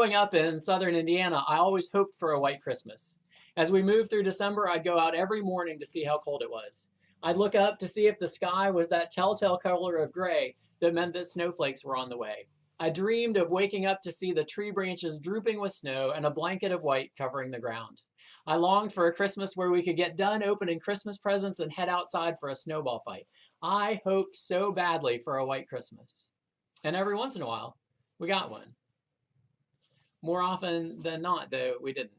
Growing up in southern Indiana, I always hoped for a white Christmas. As we moved through December, I'd go out every morning to see how cold it was. I'd look up to see if the sky was that telltale color of gray that meant that snowflakes were on the way. I dreamed of waking up to see the tree branches drooping with snow and a blanket of white covering the ground. I longed for a Christmas where we could get done opening Christmas presents and head outside for a snowball fight. I hoped so badly for a white Christmas. And every once in a while, we got one. More often than not, though, we didn't.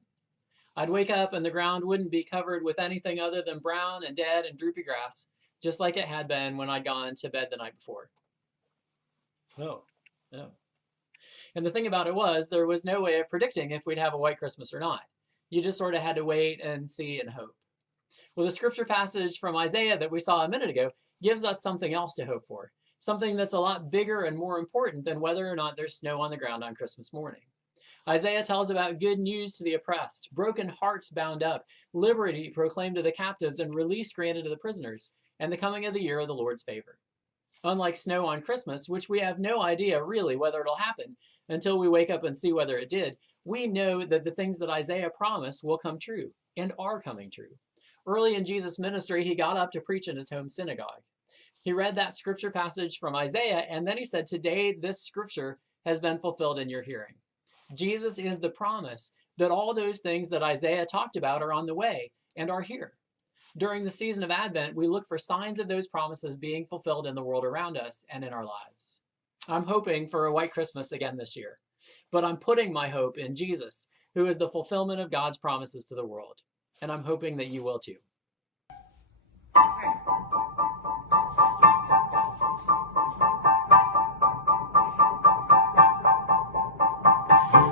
I'd wake up and the ground wouldn't be covered with anything other than brown and dead and droopy grass, just like it had been when I'd gone to bed the night before. Oh. And the thing about it was, there was no way of predicting if we'd have a white Christmas or not. You just sort of had to wait and see and hope. Well, the scripture passage from Isaiah that we saw a minute ago gives us something else to hope for, something that's a lot bigger and more important than whether or not there's snow on the ground on Christmas morning. Isaiah tells about good news to the oppressed, broken hearts bound up, liberty proclaimed to the captives, and release granted to the prisoners, and the coming of the year of the Lord's favor. Unlike snow on Christmas, which we have no idea really whether it'll happen until we wake up and see whether it did, we know that the things that Isaiah promised will come true and are coming true. Early in Jesus' ministry, he got up to preach in his home synagogue. He read that scripture passage from Isaiah, and then he said, "Today this scripture has been fulfilled in your hearing." Jesus is the promise that all those things that Isaiah talked about are on the way and are here. During the season of Advent, we look for signs of those promises being fulfilled in the world around us and in our lives. I'm hoping for a white Christmas again this year, but I'm putting my hope in Jesus, who is the fulfillment of God's promises to the world. And I'm hoping that you will too.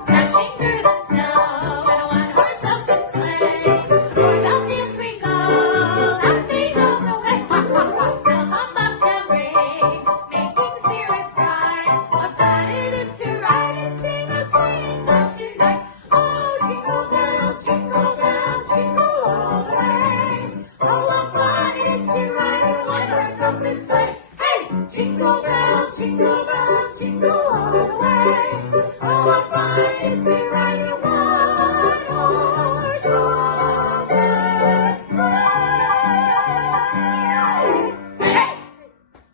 Dashing through the snow in a one-horse open sleigh, o'er the fields we go, laughing all the way. Ha, ha, ha. Bells on bobtail ring, making spirits bright. What fun it is to ride and sing a sleighing song tonight. Oh, jingle bells, jingle all the way. Oh, what fun it is to ride in a one-horse open sleigh. Hey, jingle bells, jingle all the way. Oh, what fun it is to ride in a one